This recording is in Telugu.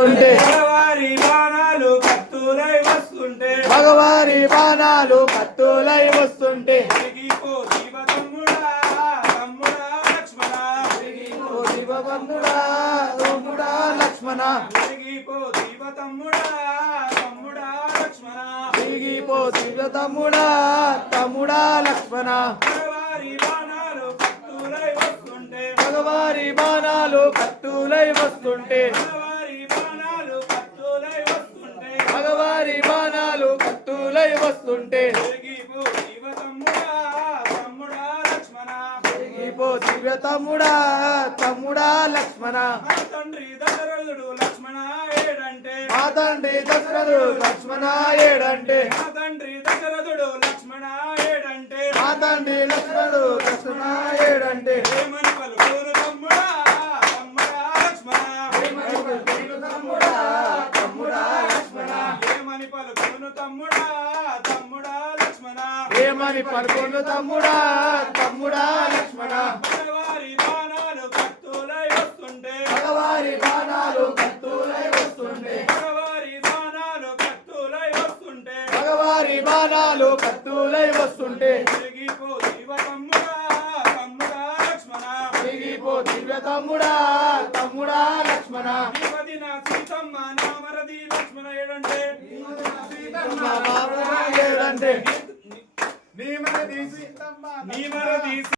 వస్తుంటే మగవారి బాణాలు కత్తులై వస్తుంటే మగవారి బాణాలు కత్తులై వస్తుంటే తిరిగిపో శివ తమ్ముడా తమ్ముడా లక్ష్మణ శివబంధుడా తమ్ముడా లక్ష్మణ తిరిగిపో శివ తమ్ముడా తమ్ముడా లక్ష్మణ తిరిగిపో శివ తమ్ముడా తమ్ముడా లక్ష్మణ మగవారి బాణాలు కత్తులై వస్తుంటే మగవారి బాణాలు కత్తులై వస్తుంటే మగవారి బాణాలు కత్తులై వస్తుంటే మగవారి బాణాలు కత్తులై వస్తుంటే తిరిగిపో శివ తమ్ముడా తమ్ముడా లక్ష్మణ తిరిగిపో శివ తమ్ముడా తమ్ముడా లక్ష్మణ మా తండ్రి దశరథుడు లక్ష్మణ ఏడంటే మా తండ్రి దశరథుడు లక్ష్మణ ఏడంటే మా తండ్రి దశరథుడు లక్ష్మణ ఏడంటే మా తండ్రి లక్ష్మణుడు లక్ష్మణ ఏడంటే ఏమని పలుకురు తమ్ముడా తమ్ముడా లక్ష్మణ తమ్ముడా తమ్ముడా లక్ష్మణ ఏమని పలుకును తమ్ముడా తమ్ముడా లక్ష్మణ ఏమని పలుకును తమ్ముడా తమ్ముడా లక్ష్మణ మగవారి బాణాలు కత్తులై వస్తుంటే మగవారి బాణాలు కత్తులై వస్తుంటే మగవారి బాణాలు కత్తులై వస్తుంటే మగవారి బాణాలు కత్తులై వస్తుంటే తిరిగిపో శివ తమ్ముడా తమ్ముడా లక్ష్మణ తిరిగిపో దివ్య తమ్ముడా తమ్ముడా లక్ష్మణ నీవదిన సీతమ్మ నామరది లక్ష్మణ ఏడంటే ఏడంటే నీమరది